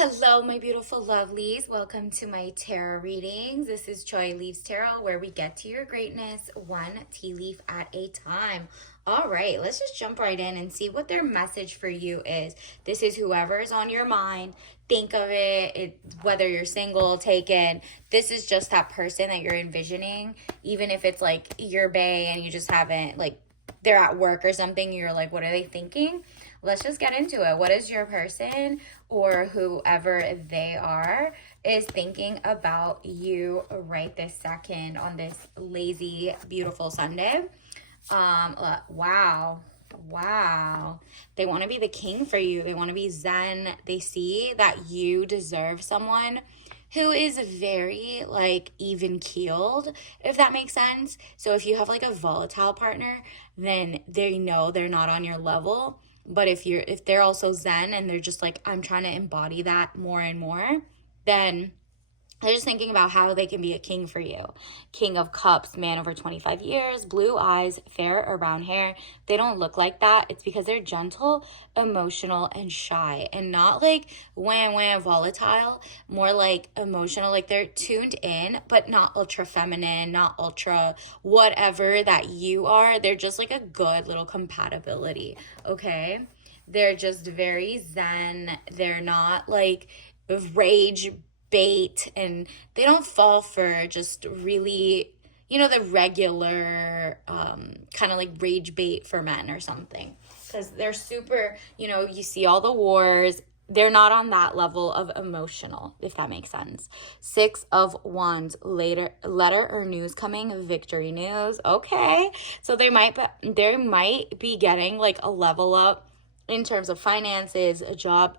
Hello, my beautiful lovelies. Welcome to my tarot readings. This is Joy Leaves Tarot, where we get to your greatness one tea leaf at a time. All right, let's just jump right in and see what their message for you is. This is whoever's on your mind. Think of it, whether you're single, taken. This is just that person that you're envisioning, even if it's like your bae and you just haven't, like, they're at work or something, you're like, what are they thinking? Let's just get into it. What is your person or whoever they are is thinking about you right this second on this lazy, beautiful Sunday? Wow. Wow. They want to be the king for you. They want to be zen. They see that you deserve someone who is very like even keeled, if that makes sense. So if you have like a volatile partner, then they know they're not on your level. But if they're also zen and they're just like, I'm trying to embody that more and more, then they're just thinking about how they can be a king for you. King of Cups, man over 25 years, blue eyes, fair or brown hair. They don't look like that. It's because they're gentle, emotional, and shy. And not like wham volatile, more like emotional. Like they're tuned in, but not ultra feminine, not ultra whatever that you are. They're just like a good little compatibility, okay? They're just very zen. They're not like rage bait, and they don't fall for just really, the regular kind of like rage bait for men or something, because they're super, you see all the wars. They're not on that level of emotional, if that makes sense. Six of Wands, letter or news coming, victory news. Okay, so they might be getting like a level up in terms of finances, a job,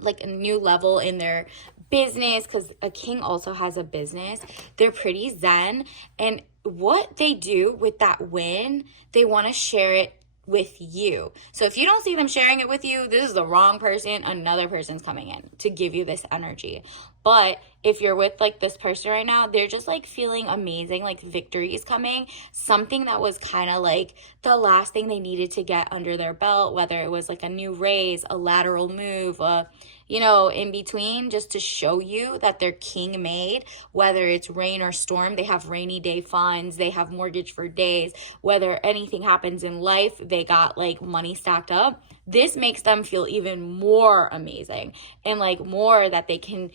like a new level in their business, because a king also has a business. They're pretty zen, and what they do with that win, they want to share it with you. So if you don't see them sharing it with you, this is the wrong person. Another person's coming in to give you this energy. But if you're with like this person right now, they're just like feeling amazing, like victory is coming. Something that was kind of like the last thing they needed to get under their belt, whether it was like a new raise, a lateral move, in between, just to show you that they're king made. Whether it's rain or storm, they have rainy day funds, they have mortgage for days. Whether anything happens in life, they got like money stacked up. This makes them feel even more amazing, and like more that they can,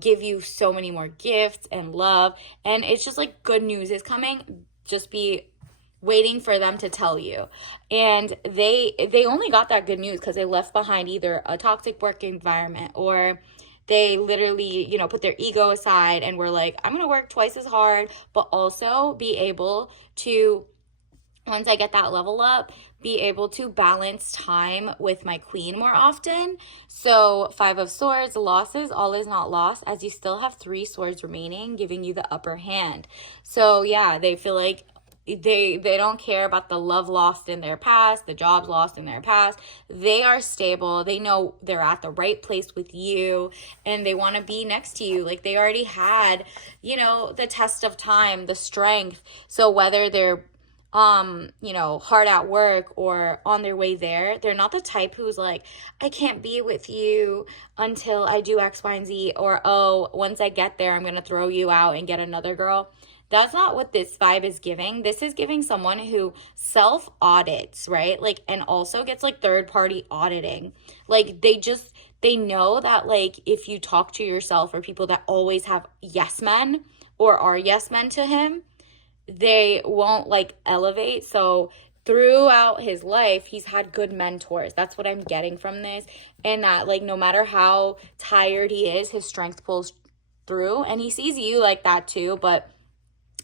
give you so many more gifts and love. And it's just like good news is coming. Just be waiting for them to tell you. And they only got that good news because they left behind either a toxic work environment, or they literally, put their ego aside and were like, I'm going to work twice as hard, but also be able to, once I get that level up, be able to balance time with my queen more often. So Five of Swords, losses, all is not lost, as you still have 3 swords remaining, giving you the upper hand. So yeah, they feel like they don't care about the love lost in their past, the jobs lost in their past. They are stable. They know they're at the right place with you, and they want to be next to you. Like they already had, the test of time, the strength. So whether they're hard at work or on their way there, they're not the type who's like, I can't be with you until I do X, Y, and Z, or, oh, once I get there, I'm going to throw you out and get another girl. That's not what this vibe is giving. This is giving someone who self-audits, right? Like, and also gets like third-party auditing. Like, they know that like if you talk to yourself, or people that always have yes men or are yes men to him, they won't like elevate. So throughout his life, he's had good mentors. That's what I'm getting from this. And that like no matter how tired he is, his strength pulls through, and he sees you like that too. But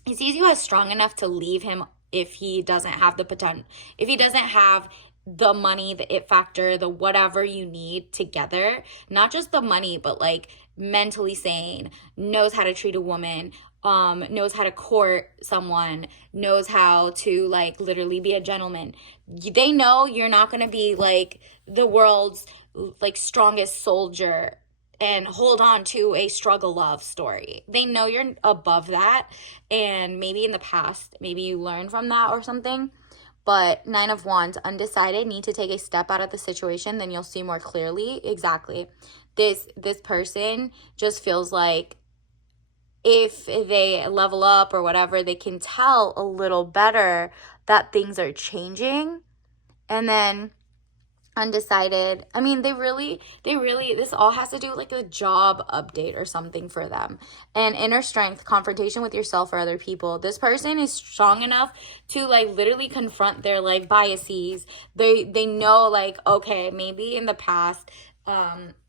he sees you as strong enough to leave him if he doesn't have the potential, if he doesn't have the money, the it factor, the whatever you need together. Not just the money, but like mentally sane, knows how to treat a woman, knows how to court someone, knows how to like literally be a gentleman. They know you're not going to be like the world's like strongest soldier and hold on to a struggle love story. They know you're above that, and maybe in the past, maybe you learned from that or something. But 9 of Wands, undecided, need to take a step out of the situation, then you'll see more clearly. Exactly. this person just feels like if they level up or whatever, they can tell a little better that things are changing. And then undecided. I mean, they really, this all has to do with like a job update or something for them. And inner strength, confrontation with yourself or other people. This person is strong enough to like literally confront their like biases. They know like, okay, maybe in the past,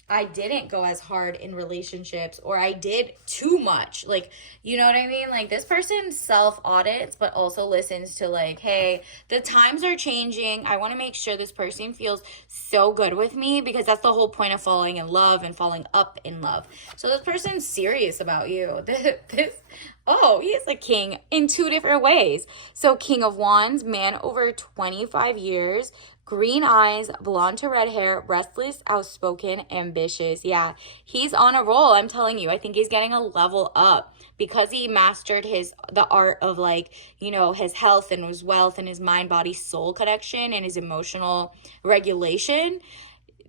I didn't go as hard in relationships, or I did too much. Like, you know what I mean? Like, this person self audits, but also listens to, like, hey, the times are changing. I want to make sure this person feels so good with me, because that's the whole point of falling in love and falling up in love. So this person's serious about you. Oh, he is a king in two different ways. So King of Wands, man over 25 years, green eyes, blonde to red hair, restless, outspoken, ambitious. Yeah, he's on a roll. I'm telling you, I think he's getting a level up because he mastered the art of, like, you know, his health and his wealth and his mind, body, soul connection and his emotional regulation.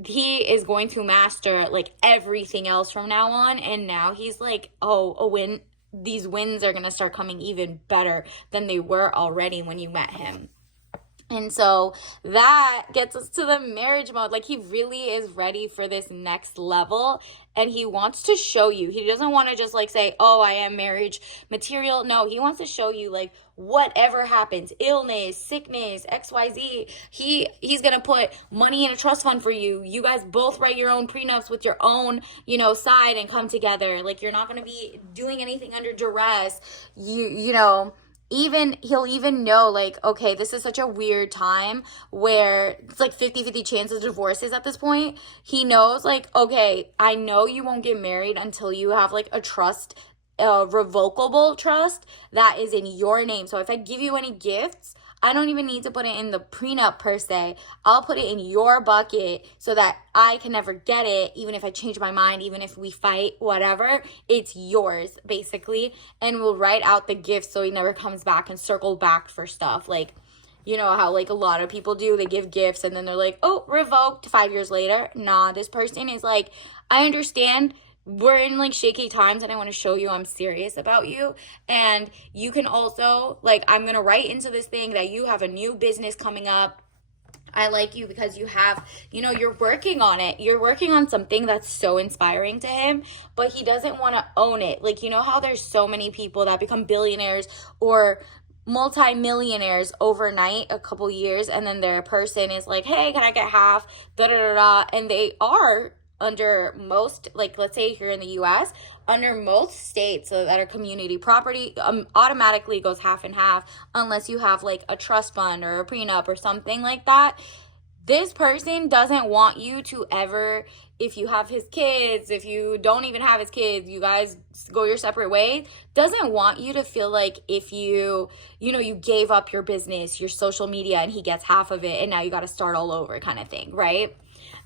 He is going to master like everything else from now on. And now he's like, oh, a win. These wins are going to start coming even better than they were already when you met him. And so that gets us to the marriage mode. Like, he really is ready for this next level, and he wants to show you. He doesn't want to just like say, oh, I am marriage material. No, he wants to show you, like, whatever happens, illness, sickness, XYZ, he's going to put money in a trust fund for you. You guys both write your own prenups with your own, you know, side and come together. Like, you're not going to be doing anything under duress. You know, he'll even know, like, okay, this is such a weird time where it's like 50-50 chance of divorces at this point. He knows, like, okay, I know you won't get married until you have like a trust, a revocable trust that is in your name. So if I give you any gifts, I don't even need to put it in the prenup per se. I'll put it in your bucket so that I can never get it, even if I change my mind, even if we fight, whatever. It's yours, basically. And we'll write out the gifts so he never comes back and circle back for stuff. Like, you know how like a lot of people do, they give gifts and then they're like, oh, revoked 5 years later. Nah, this person is like, I understand we're in like shaky times and I want to show you I'm serious about you. And you can also, like, I'm going to write into this thing that you have a new business coming up. I like you because you have, you know, you're working on it. You're working on something that's so inspiring to him, but he doesn't want to own it. Like, you know how there's so many people that become billionaires or multi-millionaires overnight, a couple years, and then their person is like, hey, can I get half? Da da da da. And they are under most, like, let's say here in the US, under most states that are community property, automatically goes half and half unless you have like a trust fund or a prenup or something like that. This person doesn't want you to ever, if you have his kids, if you don't even have his kids, you guys go your separate ways, doesn't want you to feel like if you know, you gave up your business, your social media, and he gets half of it and now you got to start all over kind of thing, right?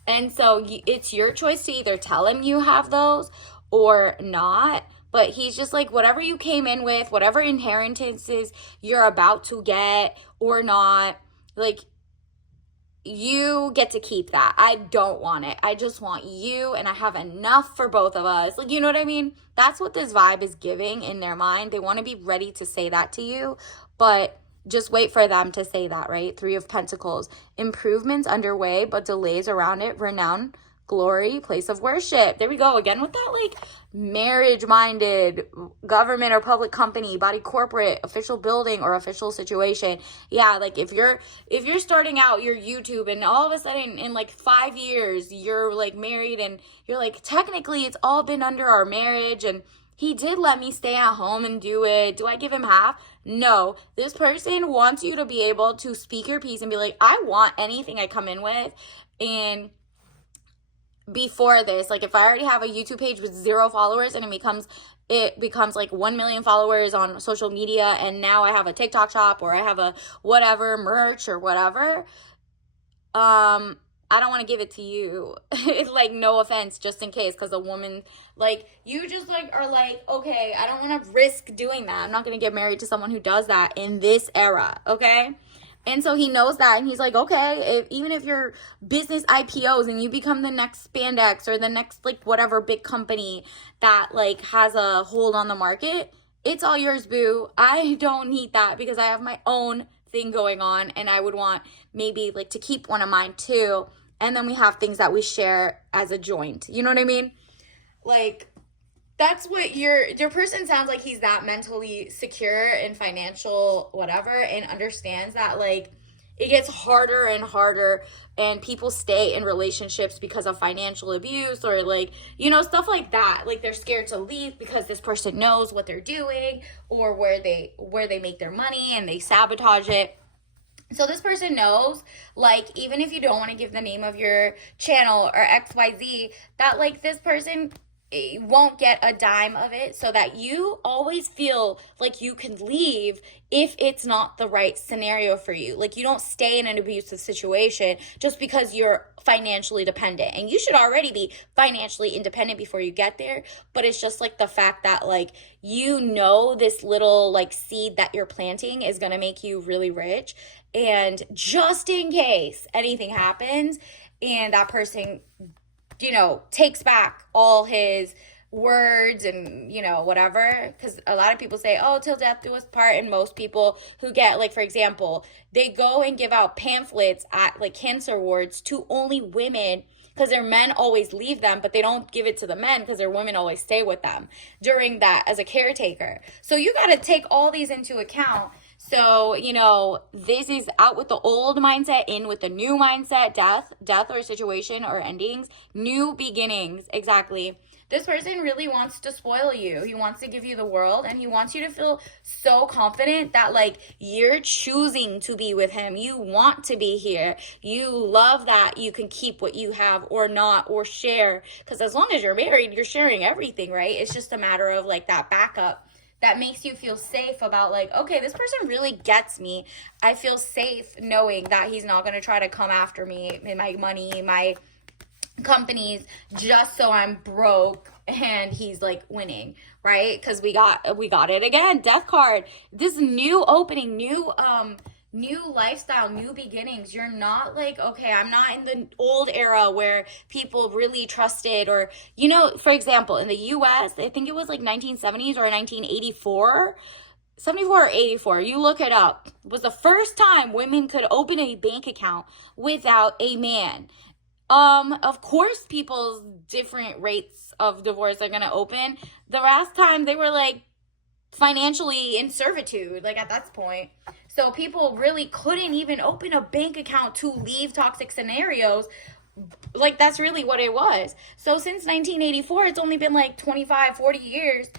And so it's your choice to either tell him you have those or not. But he's just like, whatever you came in with, whatever inheritances you're about to get or not, like, you get to keep that. I don't want it. I just want you, and I have enough for both of us. Like, you know what I mean? That's what this vibe is giving in their mind. They want to be ready to say that to you, but just wait for them to say that, right? 3 of Pentacles. Improvements underway, but delays around it. Renown, glory, place of worship. There we go. Again with that, like, marriage-minded, government or public company, body corporate, official building or official situation. Yeah, like, if you're starting out your YouTube and all of a sudden in like 5 years, you're like married and you're like, technically it's all been under our marriage and he did let me stay at home and do it. Do I give him half? No. This person wants you to be able to speak your piece and be like, I want anything I come in with. And before this, like, if I already have a YouTube page with 0 followers and it becomes like 1 million followers on social media, and now I have a TikTok shop or I have a whatever merch or whatever, I don't want to give it to you. Like, no offense, just in case, because a woman, like, you just like are like, okay, I don't want to risk doing that. I'm not going to get married to someone who does that in this era, okay? And so he knows that, and he's like, okay, even if your business IPOs and you become the next spandex or the next like whatever big company that like has a hold on the market, it's all yours, boo. I don't need that because I have my own thing going on, and I would want maybe like to keep one of mine too. And then we have things that we share as a joint. You know what I mean? Like, that's what your person sounds like. He's that mentally secure and financial whatever, and understands that like it gets harder and harder, and people stay in relationships because of financial abuse or like, you know, stuff like that. Like they're scared to leave because this person knows what they're doing or where they make their money, and they sabotage it. So this person knows, like, even if you don't want to give the name of your channel or XYZ, that like this person won't get a dime of it, so that you always feel like you can leave if it's not the right scenario for you. Like you don't stay in an abusive situation just because you're financially dependent, and you should already be financially independent before you get there. But it's just like the fact that like, you know, this little like seed that you're planting is going to make you really rich, and just in case anything happens and that person, you know, takes back all his words and, you know, whatever. Because a lot of people say, oh, till death do us part. And most people who get, like, for example, they go and give out pamphlets at, like, cancer wards to only women because their men always leave them, but they don't give it to the men because their women always stay with them during that as a caretaker. So you got to take all these into account. So, you know, this is out with the old mindset, in with the new mindset, death or situation or endings, new beginnings. Exactly. This person really wants to spoil you. He wants to give you the world, and he wants you to feel so confident that like you're choosing to be with him. You want to be here. You love that you can keep what you have or not, or share. Because as long as you're married, you're sharing everything, right? It's just a matter of like that backup that makes you feel safe about like, okay, this person really gets me. I feel safe knowing that he's not going to try to come after me, my money, my companies, just so I'm broke and he's like winning, right? Because we got it again. Death card. This new opening, new lifestyle, new beginnings. You're not like, okay, I'm not in the old era where people really trusted, or, you know, for example, in the US, I think it was like 1970s or 1984, 74 or 84, you look it up, was the first time women could open a bank account without a man. Of course, people's different rates of divorce are going to open. The last time they were like financially in servitude, like at that point. So people really couldn't even open a bank account to leave toxic scenarios. Like that's really what it was. So since 1984, it's only been like 25, 40 years.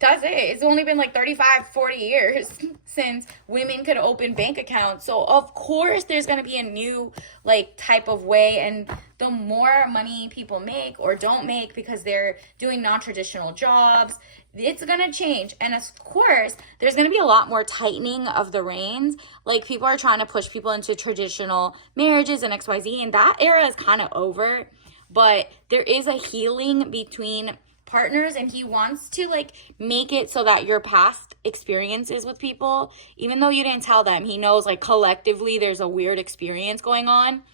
That's it. It's only been like 35, 40 years since women could open bank accounts. So of course there's going to be a new like type of way. And the more money people make or don't make because they're doing non-traditional jobs, it's going to change. And of course there's going to be a lot more tightening of the reins. Like people are trying to push people into traditional marriages and XYZ, and that era is kind of over. But there is a healing between partners, and he wants to like make it so that your past experiences with people, even though you didn't tell them, he knows like collectively there's a weird experience going on.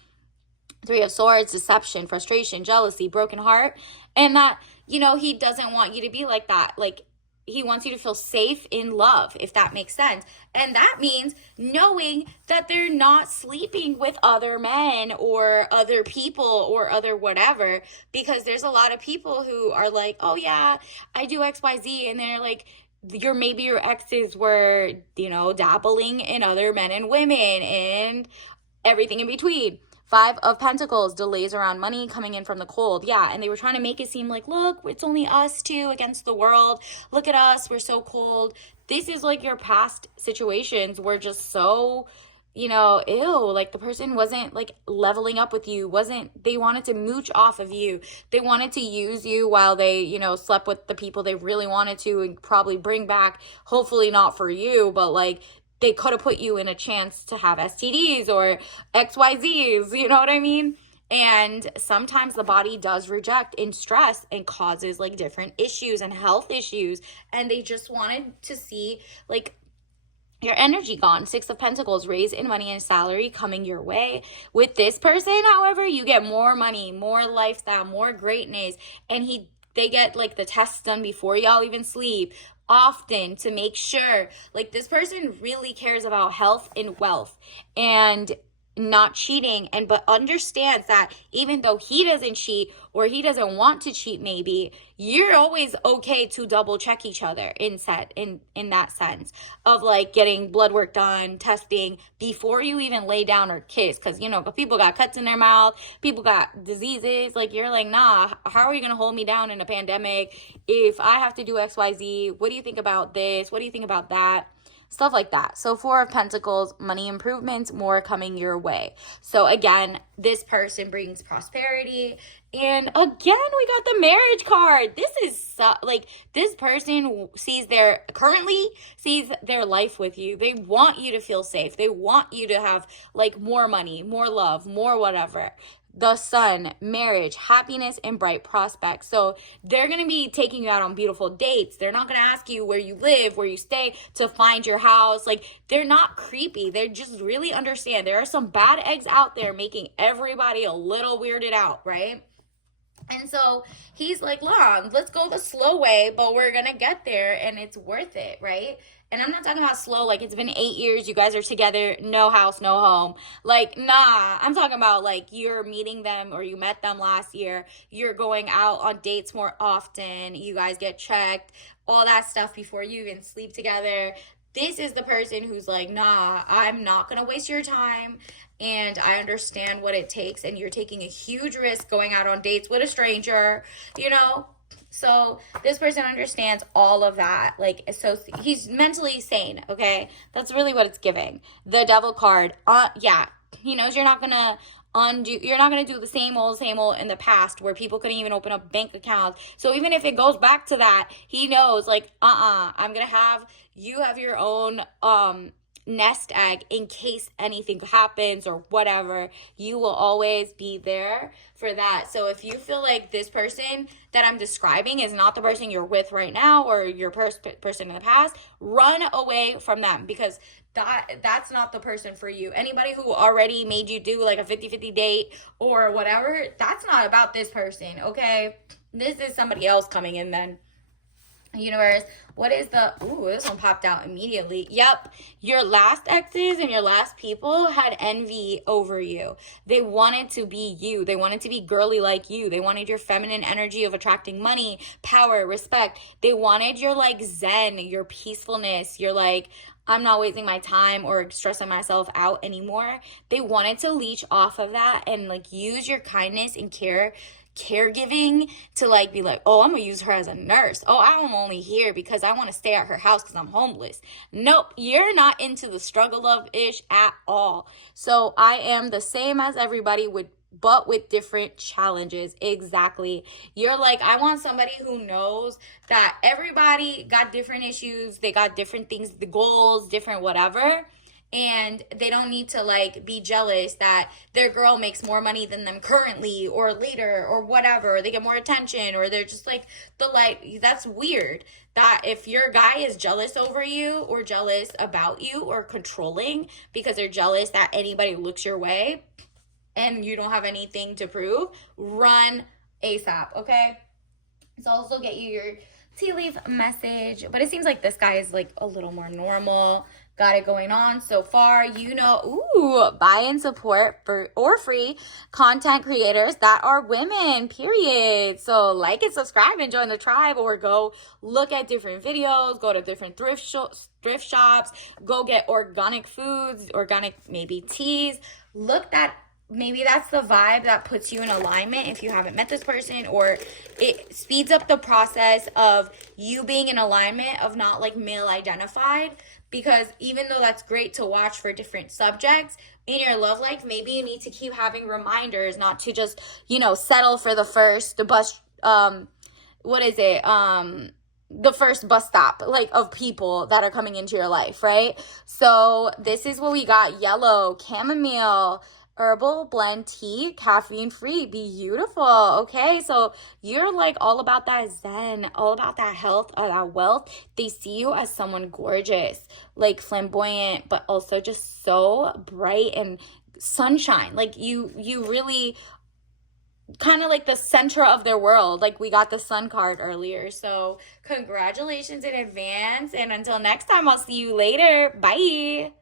Three of Swords, deception, frustration, jealousy, broken heart, and that, you know, he doesn't want you to be like that. Like he wants you to feel safe in love, if that makes sense. And that means knowing that they're not sleeping with other men or other people or other whatever, because there's a lot of people who are like, oh yeah, I do XYZ. And they're like, maybe your exes were, you know, dabbling in other men and women and everything in between. Five of Pentacles, delays around money coming in from the cold. Yeah, and they were trying to make it seem like, look, it's only us two against the world. Look at us, we're so cold. This is like your past situations were just so, you know, ew. Like the person wasn't like leveling up with you, they wanted to mooch off of you. They wanted to use you while they, you know, slept with the people they really wanted to and probably bring back, hopefully not for you, but like, they could have put you in a chance to have STDs or XYZs, you know what I mean? And sometimes the body does reject in stress and causes like different issues and health issues. And they just wanted to see like your energy gone. Six of Pentacles, raise in money and salary coming your way. With this person, however, you get more money, more lifestyle, more greatness, and they get like the tests done before y'all even sleep often to make sure, like, this person really cares about health and wealth and not cheating, and but understands that even though he doesn't cheat or he doesn't want to cheat, maybe you're always okay to double check each other in that sense of like getting blood work done, testing before you even lay down or kiss, because people got cuts in their mouth, people got diseases, like you're like, nah, how are you gonna hold me down in a pandemic if I have to do XYZ? What do you think about this? What do you think about that? Stuff like that. So Four of Pentacles, money improvements, more coming your way. So again, this person brings prosperity. And again, we got the marriage card. This is like, this person currently sees their life with you. They want you to feel safe. They want you to have like more money, more love, more whatever. The Sun, marriage, happiness, and bright prospects. So they're going to be taking you out on beautiful dates. They're not going to ask you where you live, where you stay to find your house. Like, they're not creepy. They just really understand. There are some bad eggs out there making everybody a little weirded out, right? And so he's like, Lon, let's go the slow way, but we're going to get there and it's worth it, right? And I'm not talking about slow, like it's been 8 years, you guys are together, no house, no home. Like, nah, I'm talking about like you're meeting them or you met them last year. You're going out on dates more often. You guys get checked, all that stuff before you even sleep together. This is the person who's like, nah, I'm not going to waste your time. And I understand what it takes. And you're taking a huge risk going out on dates with a stranger, So this person understands all of that. Like, so he's mentally sane, okay? That's really what it's giving. The Devil card, yeah, he knows you're not going to do the same old in the past where people couldn't even open up bank accounts. So even if it goes back to that, he knows like, I'm going to you have your own, nest egg in case anything happens or whatever. You will always be there for that. So if you feel like this person that I'm describing is not the person you're with right now or your person in the past, run away from them, because that's not the person for you. Anybody who already made you do like a 50-50 date or whatever, that's not about this person, okay? This is somebody else coming in then. Universe, what is this one popped out immediately. Yep, your last exes and your last people had envy over you. They wanted to be you. They wanted to be girly like you. They wanted your feminine energy of attracting money, power, respect. They wanted your like zen, your peacefulness, your like, I'm not wasting my time or stressing myself out anymore. They wanted to leech off of that and like use your kindness and caregiving to like be like, oh, I'm gonna use her as a nurse. Oh, I'm only here because I want to stay at her house because I'm homeless. Nope, you're not into the struggle of ish at all. So I am the same as everybody but with different challenges. Exactly. You're like, I want somebody who knows that everybody got different issues. They got different things, the goals, different whatever. And they don't need to like be jealous that their girl makes more money than them currently or later or whatever. They get more attention or they're just like the light. That's weird. That if your guy is jealous over you or jealous about you or controlling because they're jealous that anybody looks your way and you don't have anything to prove, run ASAP, okay? So also get you your tea leaf message. But it seems like this guy is like a little more normal. Got it going on so far. Buy and support for or free content creators that are women, period. So like and subscribe and join the tribe, or go look at different videos, go to different thrift shops, go get organic foods, organic maybe teas. Maybe that's the vibe that puts you in alignment if you haven't met this person, or it speeds up the process of you being in alignment of not like male identified. Because even though that's great to watch for different subjects in your love life, maybe you need to keep having reminders not to just, settle for the first bus stop like of people that are coming into your life, right? So this is what we got. Yellow, chamomile, herbal blend tea, caffeine free, beautiful. Okay, so you're like all about that zen, all about that health or that wealth. They see you as someone gorgeous, like flamboyant, but also just so bright and sunshine. Like you really kind of like the center of their world. Like we got the sun card earlier. So congratulations in advance. And until next time, I'll see you later. Bye.